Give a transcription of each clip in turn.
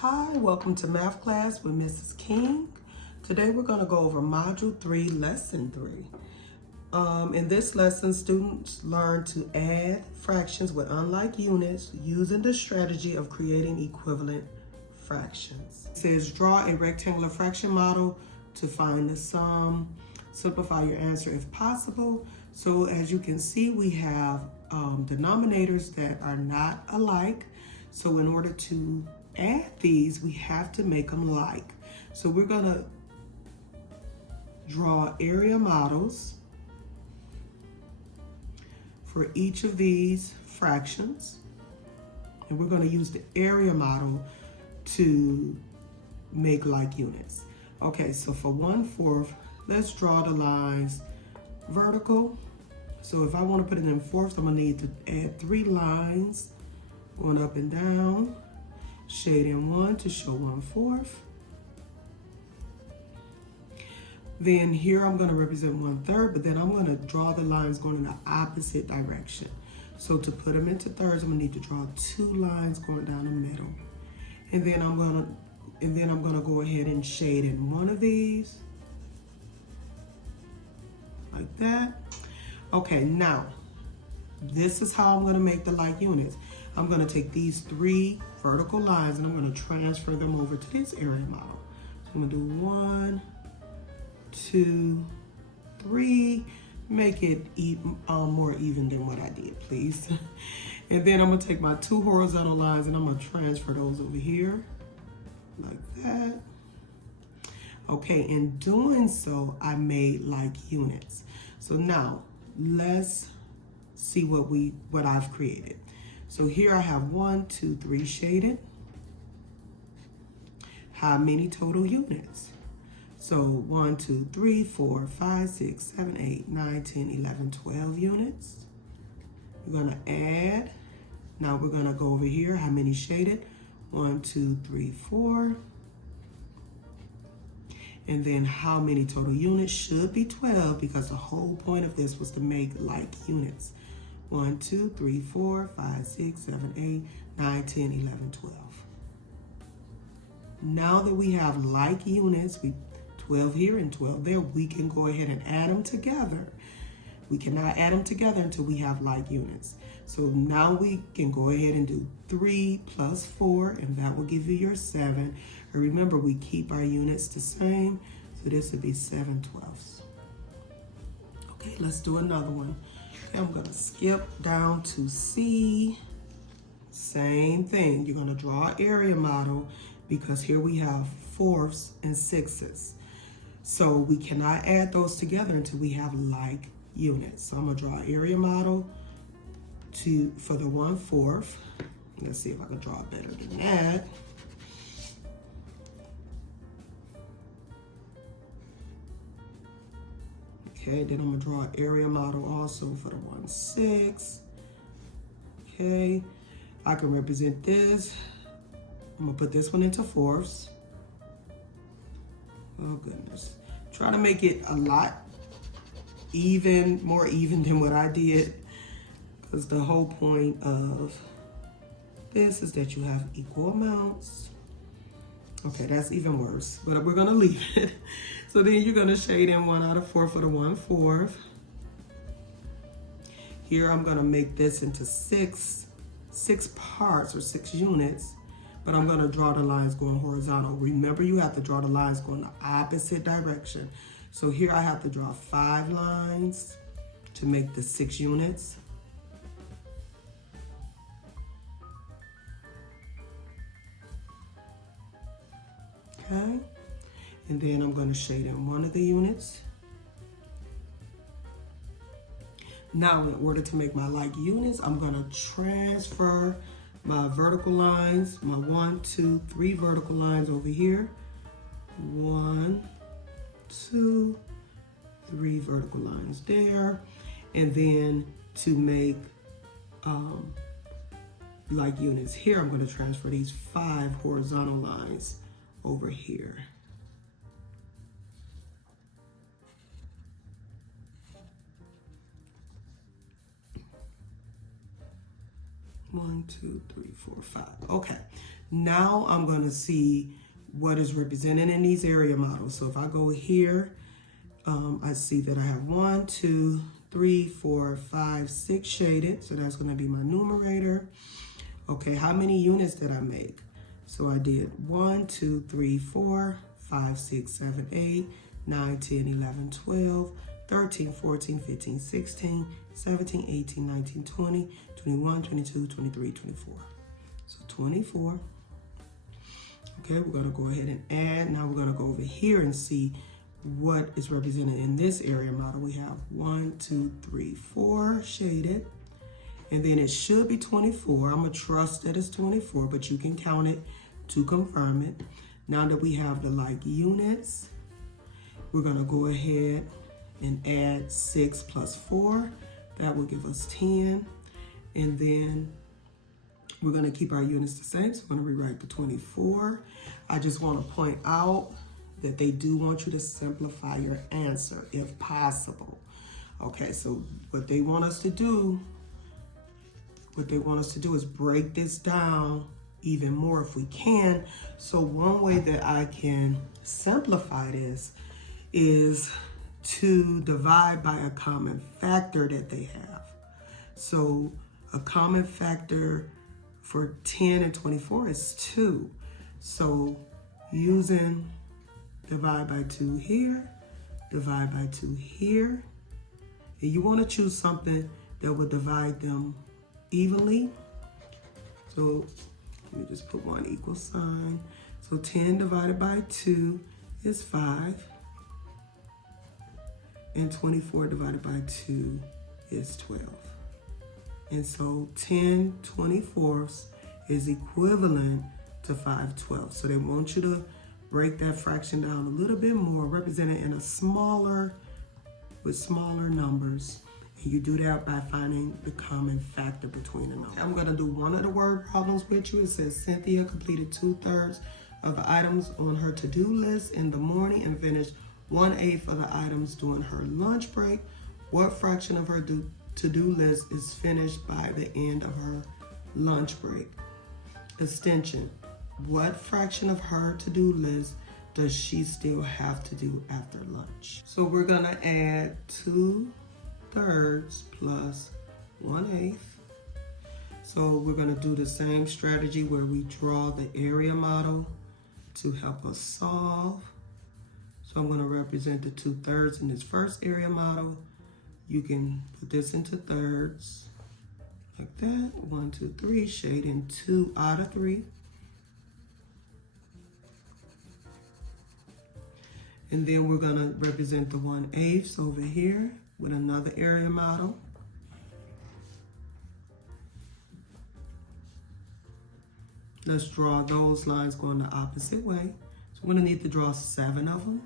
Hi, welcome to Math Class with Mrs. King. Today we're going to go over Module 3, Lesson 3. In this lesson, students learn to add fractions with unlike units using the strategy of creating equivalent fractions. It says draw a rectangular fraction model to find the sum. Simplify your answer if possible. So as you can see, we have denominators that are not alike. So in order to add these, we have to make them like. So we're gonna draw area models for each of these fractions. And we're gonna use the area model to make like units. Okay, so for 1/4, let's draw the lines vertical. So if I wanna put it in fourths, I'm gonna need to add 3 lines, going up and down. Shading 1 to show 1/4. Then here I'm going to represent 1/3, but then I'm going to draw the lines going in the opposite direction. So to put them into thirds, I'm going to need to draw 2 lines going down the middle. And then I'm going to go ahead and shade in one of these like that. Okay, now this is how I'm going to make the like units. I'm going to take these 3 vertical lines and I'm going to transfer them over to this area model. So I'm going to do 1, 2, 3. Make it more even than what I did, please. And then I'm going to take my 2 horizontal lines and I'm going to transfer those over here like that. Okay, in doing so, I made like units. So now let's see what I've created. So here I have 1, 2, 3 shaded. How many total units? So 1, 2, 3, 4, 5, 6, 7, 8, 9, 10, 11, 12 units. We're gonna add. Now we're gonna go over here. How many shaded? 1, 2, 3, 4. And then how many total units? Should be 12 because the whole point of this was to make like units. 1, 2, 3, 4, 5, 6, 7, 8, 9, 10, 11, 12. Now that we have like units, 12 here and 12 there, we can go ahead and add them together. We cannot add them together until we have like units. So now we can go ahead and do 3 plus 4, and that will give you your 7. And remember, we keep our units the same, so this would be 7/12. Okay, let's do another one. I'm gonna skip down to C. Same thing, you're gonna draw an area model because here we have 4ths and 6ths. So we cannot add those together until we have like units. So I'm gonna draw an area model for the 1/4. Let's see if I can draw it better than that. Okay, then I'm gonna draw an area model also for the 1/6. Okay, I can represent this. I'm gonna put this one into 4ths. Oh goodness. Try to make it a lot even, more even than what I did, because the whole point of this is that you have equal amounts. Okay, that's even worse, but we're gonna leave it. So then you're gonna shade in 1/4 for the 1/4. Here I'm gonna make this into six parts or 6 units, but I'm gonna draw the lines going horizontal. Remember, you have to draw the lines going the opposite direction. So here I have to draw 5 lines to make the 6 units. Okay, and then I'm gonna shade in one of the units. Now, in order to make my like units, I'm gonna transfer my vertical lines, my 1, 2, 3 vertical lines over here. 1, 2, 3 vertical lines there. And then to make like units here, I'm gonna transfer these 5 horizontal lines over here. One, two, three, four, 5. Okay, Now I'm going to see what is represented in these area models. So if I go here, I see that I have 1, 2, 3, 4, 5, 6 shaded. So that's going to be my numerator. Okay, how many units did I make? So I did 1, 2, 3, 4, 5, 6, 7, 8, 9, 10, 11, 12, 13, 14, 15, 16, 17, 18, 19, 20, 21, 22, 23, 24. So 24. Okay, we're going to go ahead and add. Now we're going to go over here and see what is represented in this area model. We have 1, 2, 3, 4 shaded. And then it should be 24. I'm going to trust that it's 24, but you can count it to confirm it. Now that we have the like units, we're going to go ahead and add 6 plus 4. That will give us 10. And then we're going to keep our units the same. So I'm going to rewrite the 24. I just want to point out that they do want you to simplify your answer if possible. Okay, so what they want us to do is break this down even more if we can. So one way that I can simplify this is to divide by a common factor that they have. So a common factor for 10 and 24 is 2. So using divide by 2 here, divide by 2 here. And you want to choose something that will divide them evenly. So let me just put one equal sign. So 10 divided by 2 is 5. And 24 divided by 2 is 12. And so 10 24ths is equivalent to 5 12ths. So they want you to break that fraction down a little bit more, represent it in a smaller, with smaller numbers. And you do that by finding the common factor between the numbers. I'm gonna do one of the word problems with you. It says Cynthia completed 2/3 of the items on her to-do list in the morning and finished 1/8 of the items during her lunch break. What fraction of her to-do list is finished by the end of her lunch break? Extension. What fraction of her to-do list does she still have to do after lunch? So we're gonna add 2/3 plus 1/8. So we're gonna do the same strategy where we draw the area model to help us solve. So I'm gonna represent the 2/3 in this first area model. You can put this into thirds like that. 1, 2, 3, shading 2 out of 3. And then we're gonna represent the 1/8 over here with another area model. Let's draw those lines going the opposite way. So we're gonna need to draw 7 of them.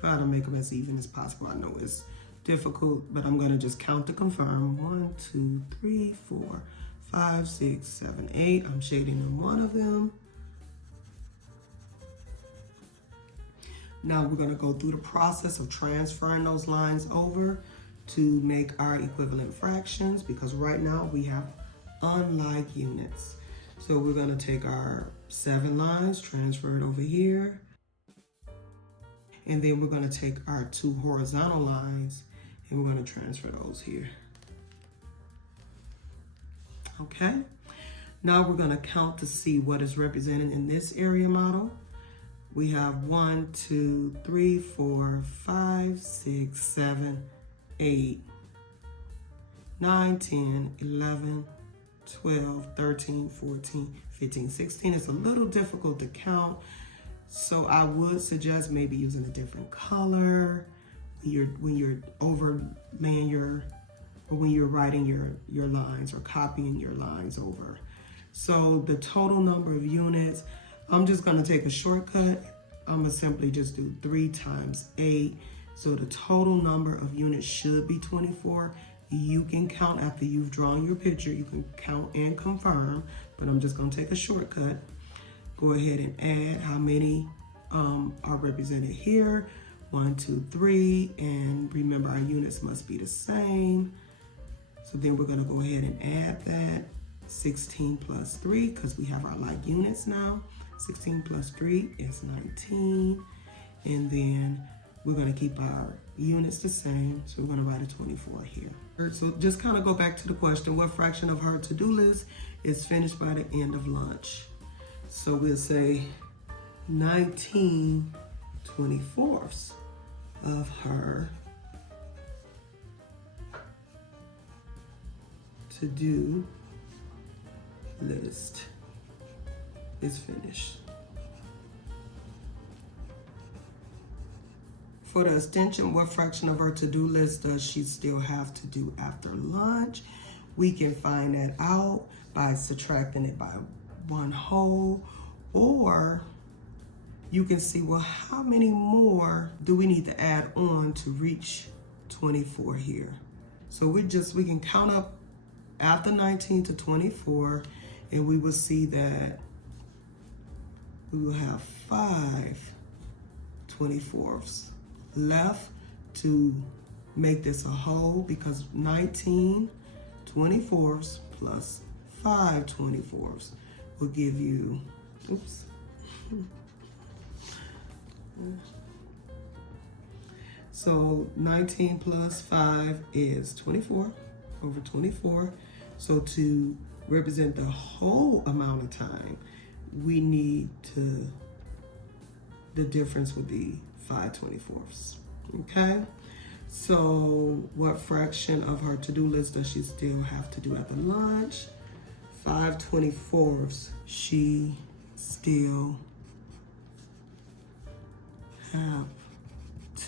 Try to make them as even as possible. I know it's difficult, but I'm gonna just count to confirm. 1, 2, 3, 4, 5, 6, 7, 8. I'm shading in one of them. Now we're gonna go through the process of transferring those lines over to make our equivalent fractions, because right now we have unlike units. So we're gonna take our 7 lines, transfer it over here. And then we're gonna take our 2 horizontal lines and we're gonna transfer those here. Okay, now we're gonna count to see what is represented in this area model. We have 1, 2, 3, 4, 5, 6, 7, 8, 9, 10, 11, 12, 13, 14, 15, 16. It's a little difficult to count. So I would suggest maybe using a different color when you're overlaying or when you're writing your lines or copying your lines over. So the total number of units, I'm just gonna take a shortcut. I'm gonna simply just do 3 times 8. So the total number of units should be 24. You can count after you've drawn your picture. You can count and confirm, but I'm just gonna take a shortcut. Go ahead and add how many are represented here. 1, 2, 3, and remember our units must be the same. So then we're gonna go ahead and add that 16 plus 3 because we have our like units now. 16 plus 3 is 19. And then we're gonna keep our units the same. So we're gonna write a 24 here. So just kind of go back to the question, what fraction of her to-do list is finished by the end of lunch? So we'll say 19/24 of her to-do list is finished. For the extension, what fraction of her to-do list does she still have to do after lunch? We can find that out by subtracting it by 1 whole, or you can see, well, how many more do we need to add on to reach 24 here? So we can count up after 19 to 24, and we will see that we will have 5 24ths left to make this a whole, because 19 24ths plus 5 24ths will give you, oops. So 19 plus 5 is 24 over 24. So to represent the whole amount of time, we need the difference would be 5 24ths, okay? So what fraction of her to-do list does she still have to do after lunch? 5 24ths she still have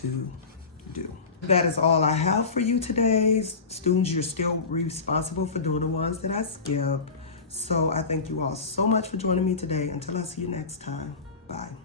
to do. That is all I have for you today. Students, you're still responsible for doing the ones that I skipped. So I thank you all so much for joining me today. Until I see you next time, bye.